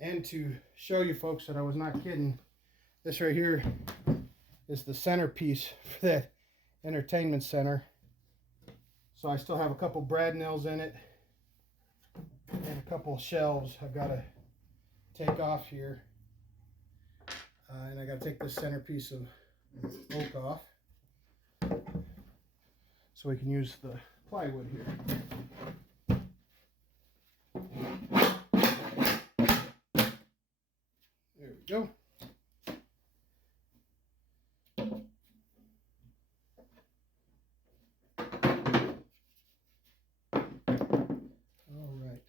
And to show you folks that I was not kidding, this right here is the centerpiece for that entertainment center. So I still have a couple brad nails in it and a couple shelves I've got to take off here. And I got to take this centerpiece of oak off so we can use the plywood here. There we go. All right.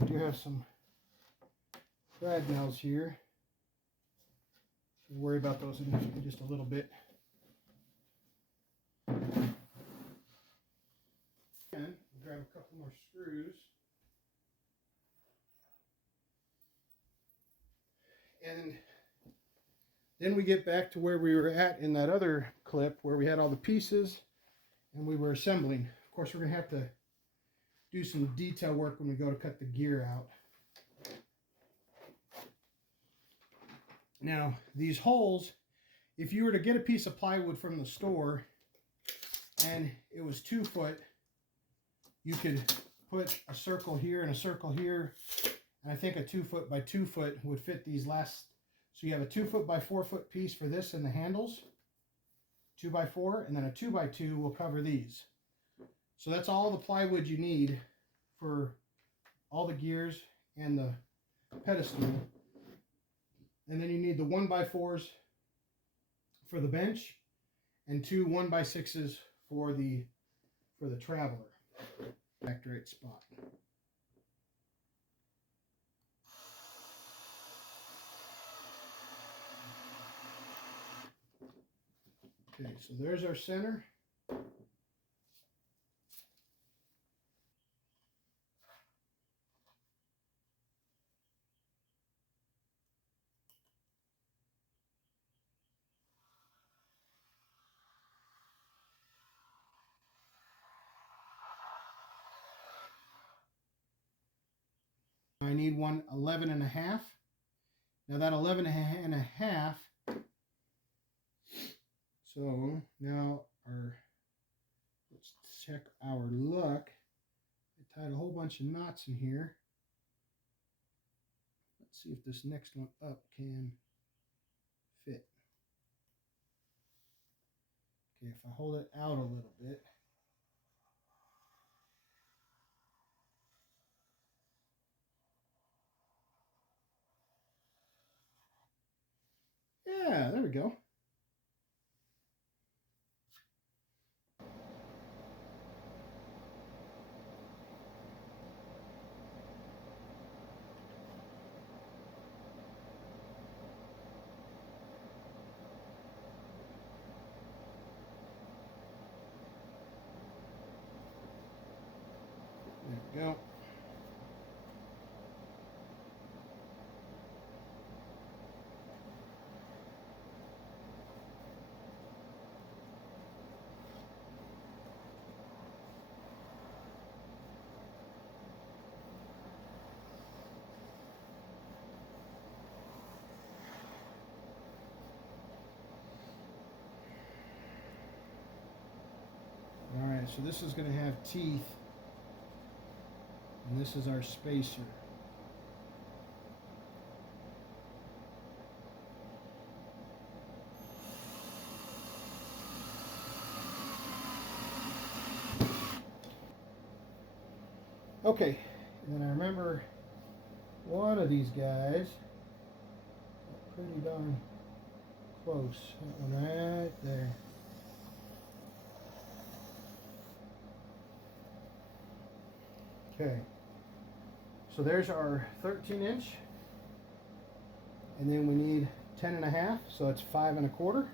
I do have some brad nails here. We'll worry about those in just a little bit. And grab a couple more screws. And then we get back to where we were at in that other clip where we had all the pieces and we were assembling. Of course, we're going to have to do some detail work when we go to cut the gear out. Now, these holes, if you were to get a piece of plywood from the store and it was 2 foot, you could put a circle here and a circle here. And I think a 2 foot by 2 foot would fit these last. So you have a 2 foot by 4 foot piece for this and the handles, 2 by 4, and then a 2 by 2 will cover these. So that's all the plywood you need for all the gears and the pedestal. And then you need the 1 by 4s for the bench and 2 1 by 6s for the traveler. Factor 8 spot. Okay, so there's our center. I need one 11.5. Now that 11.5. So now let's check our luck. I tied a whole bunch of knots in here. Let's see if this next one up can fit. Okay, if I hold it out a little bit. Yeah, there we go. There we go. All right, so this is going to have teeth, and this is our spacer. Okay, and then I remember one of these guys, pretty darn close, that one right there. Okay, so there's our 13-inch, and then we need 10.5, so it's 5 1/4.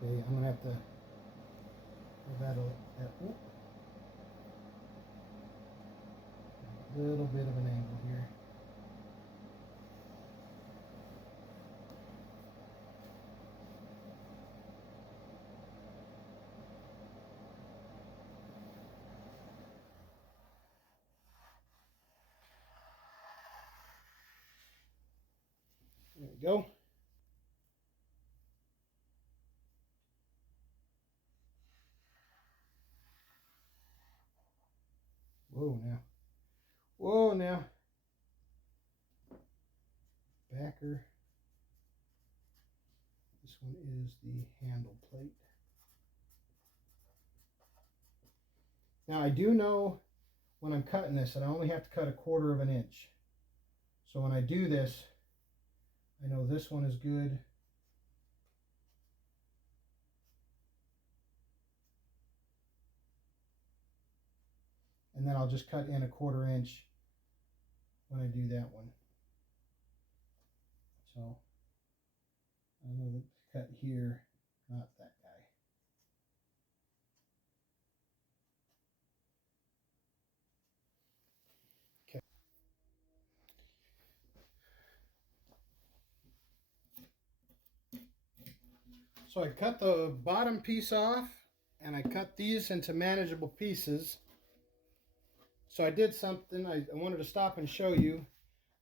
Okay, I'm gonna have to a little bit of an angle here. we go. Whoa now. Whoa now. Backer. This one is the handle plate. Now I do know when I'm cutting this that I only have to cut 1/4 of an inch. So when I do this, I know this one is good. And then I'll just cut in 1/4 inch when I do that one. So I'm going to cut here, not that guy. Okay. So I cut the bottom piece off and I cut these into manageable pieces. So I did something I wanted to stop and show you.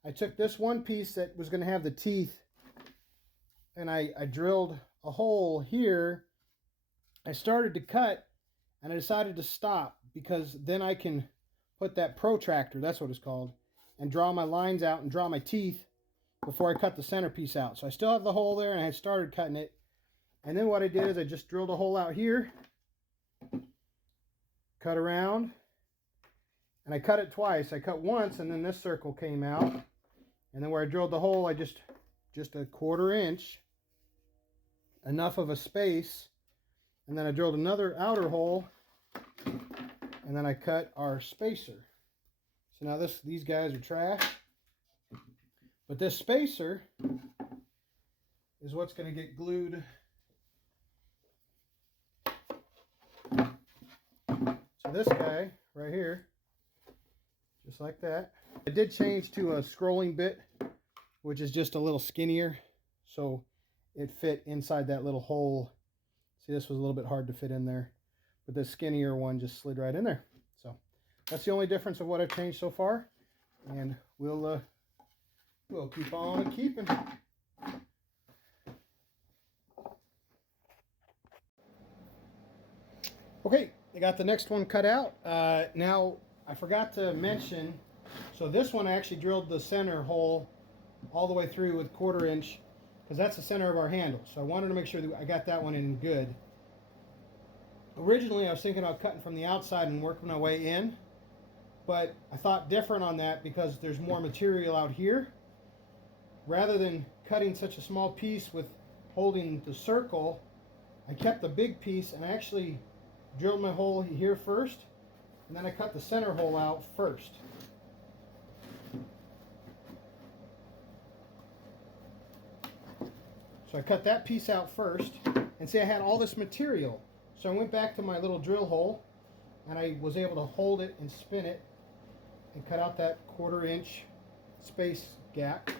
I took this one piece that was going to have the teeth and I drilled a hole here. I started to cut and I decided to stop because then I can put that protractor, that's what it's called, and draw my lines out and draw my teeth before I cut the centerpiece out. So I still have the hole there and I had started cutting it. And then what I did is I just drilled a hole out here, cut around, and I cut it twice. I cut once and then this circle came out. And then where I drilled the hole, I just 1/4 inch, enough of a space. And then I drilled another outer hole and then I cut our spacer. So now these guys are trash. But this spacer is what's going to get glued to this guy right here. Just like that. I did change to a scrolling bit, which is just a little skinnier, so it fit inside that little hole. See, this was a little bit hard to fit in there, but this skinnier one just slid right in there. So that's the only difference of what I've changed so far, and we'll keep on keeping. Okay, I got the next one cut out. Now I forgot to mention, so this one I actually drilled the center hole all the way through with 1/4 inch because that's the center of our handle. So I wanted to make sure that I got that one in good. Originally I was thinking about cutting from the outside and working my way in, but I thought different on that because there's more material out here. Rather than cutting such a small piece with holding the circle, I kept the big piece and I actually drilled my hole here first, and then I cut the center hole out first. So I cut that piece out first, and see I had all this material. So I went back to my little drill hole, and I was able to hold it and spin it, and cut out that 1/4 inch space gap.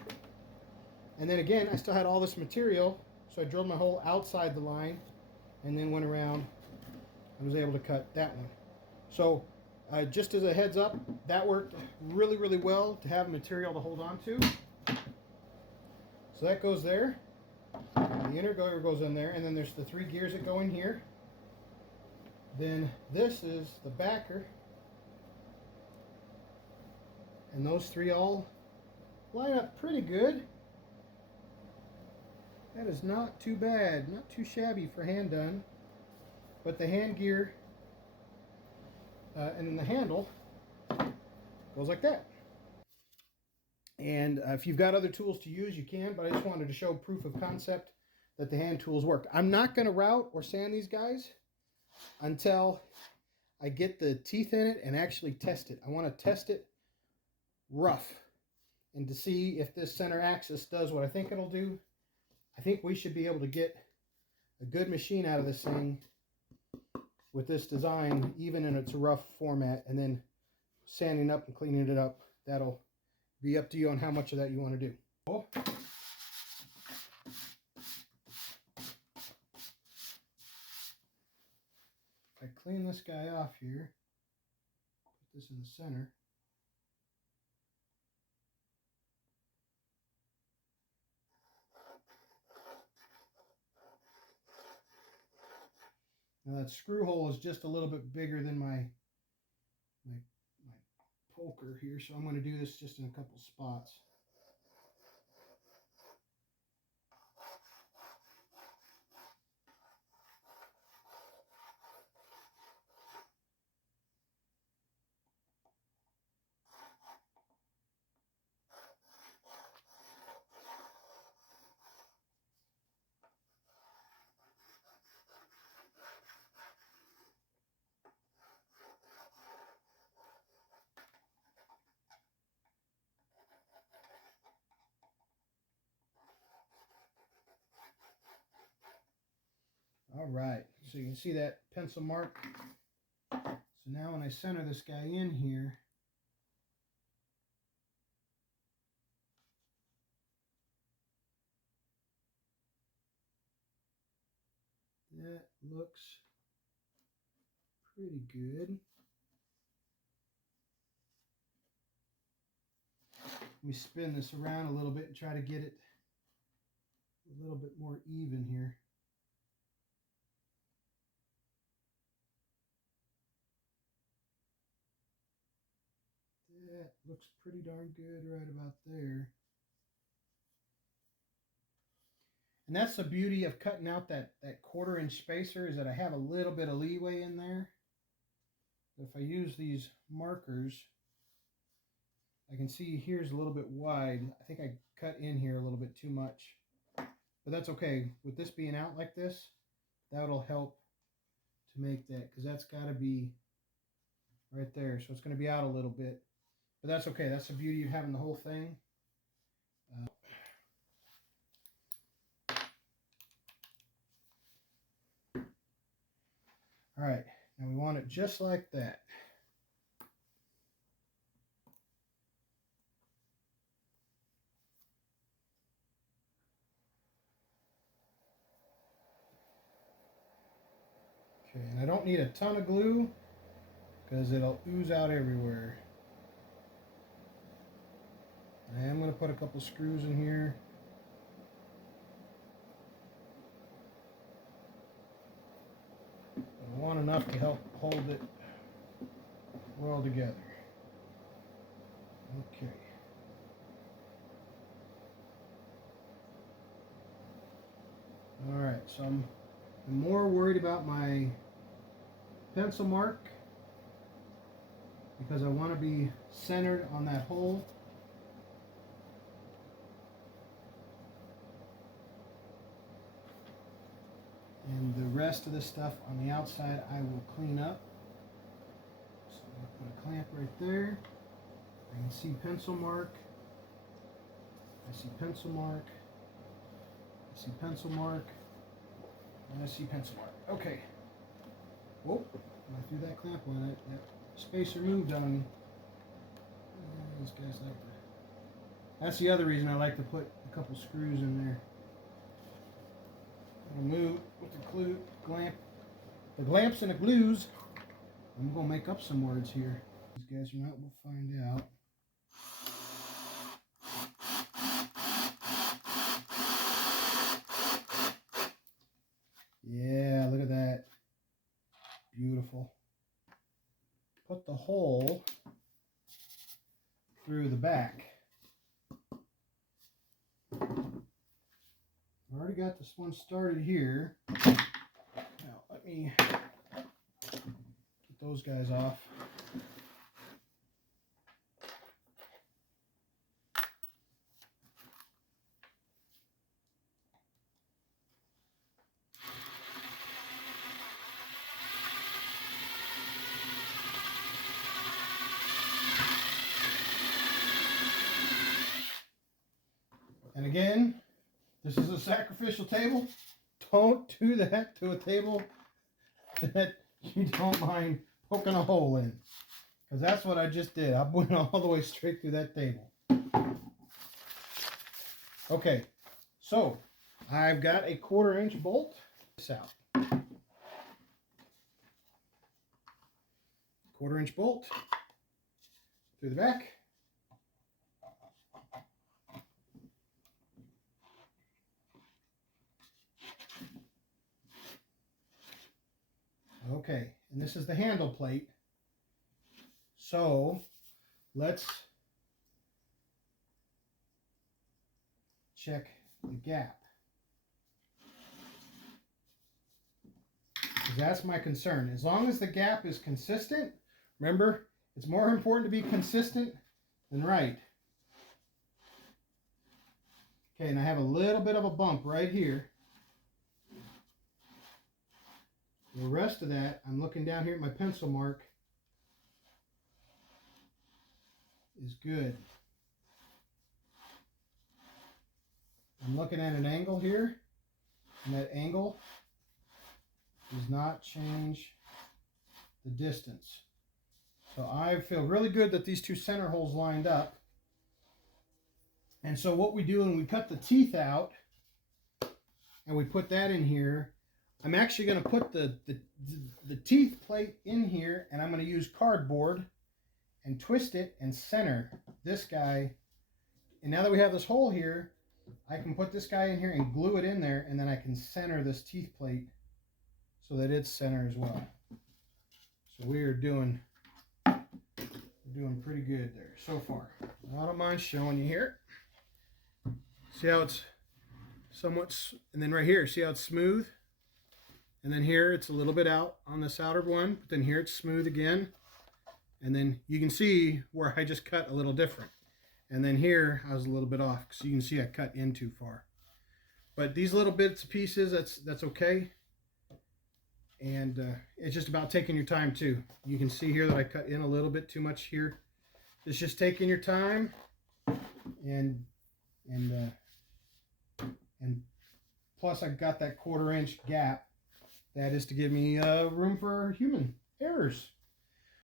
And then again, I still had all this material, so I drilled my hole outside the line, and then went around and was able to cut that one. So just as a heads up, that worked really, really well to have material to hold on to. So that goes there. The inner gear goes in there, and then there's the 3 gears that go in here. Then this is the backer. And those 3 all line up pretty good. That is not too bad, not too shabby for hand done. But the hand gear and then the handle goes like that. And if you've got other tools to use, you can, but I just wanted to show proof of concept that the hand tools work. I'm not going to route or sand these guys until I get the teeth in it and actually test it. I want to test it rough and to see if this center axis does what I think it'll do. I think we should be able to get a good machine out of this thing with this design, even in its rough format, and then sanding up and cleaning it up. That'll be up to you on how much of that you want to do. If I clean this guy off here, put this in the center. Now that screw hole is just a little bit bigger than my poker here, so I'm going to do this just in a couple spots. All right, so you can see that pencil mark. So now when I center this guy in here, that looks pretty good. Let me spin this around a little bit and try to get it a little bit more even here. That looks pretty darn good right about there. And that's the beauty of cutting out that 1/4 inch spacer, is that I have a little bit of leeway in there. If I use these markers, I can see here's a little bit wide. I think I cut in here a little bit too much. But that's okay. With this being out like this, that'll help to make that, because that's got to be right there. So it's going to be out a little bit. But that's okay. That's the beauty of having the whole thing. All right. Now we want it just like that. Okay, and I don't need a ton of glue because it'll ooze out everywhere. I am going to put a couple screws in here. I want enough to help hold it well together. Okay. All right, so I'm more worried about my pencil mark because I want to be centered on that hole. And the rest of the stuff on the outside I will clean up. So I'm going to put a clamp right there. I can see pencil mark. I see pencil mark. I see pencil mark. And I see pencil mark. Okay. Whoa. I threw that clamp on it. That spacer moved on me. These guys like that. That's the other reason I like to put a couple screws in there. I'll move with the glamps and the glues. I'm going to make up some words here. These guys are not, we'll find out. Yeah, look at that. Beautiful. Put the hole through the back. I've already got this one started here. Now let me get those guys off. And again, this is a sacrificial table. Don't do that to a table that you don't mind poking a hole in. Because that's what I just did. I went all the way straight through that table. Okay, so I've got a 1/4 inch bolt. This out. 1/4 inch bolt through the back. Okay, and this is the handle plate. So let's check the gap. Because that's my concern. As long as the gap is consistent, remember, it's more important to be consistent than right. Okay, and I have a little bit of a bump right here. The rest of that, I'm looking down here at my pencil mark, is good. I'm looking at an angle here, and that angle does not change the distance. So I feel really good that these two center holes lined up. And so what we do when we cut the teeth out and we put that in here, I'm actually going to put the teeth plate in here, and I'm going to use cardboard and twist it and center this guy. And now that we have this hole here, I can put this guy in here and glue it in there, and then I can center this teeth plate so that it's center as well. So we are doing pretty good there so far. I don't mind showing you here. See how it's somewhat, and then right here, see how it's smooth? And then here it's a little bit out on this outer one, but then here it's smooth again. And then you can see where I just cut a little different. And then here I was a little bit off, so you can see I cut in too far. But these little bits and pieces, that's okay. And it's just about taking your time too. You can see here that I cut in a little bit too much here. It's just taking your time, and plus I've got that 1/4 inch gap. That is to give me room for human errors.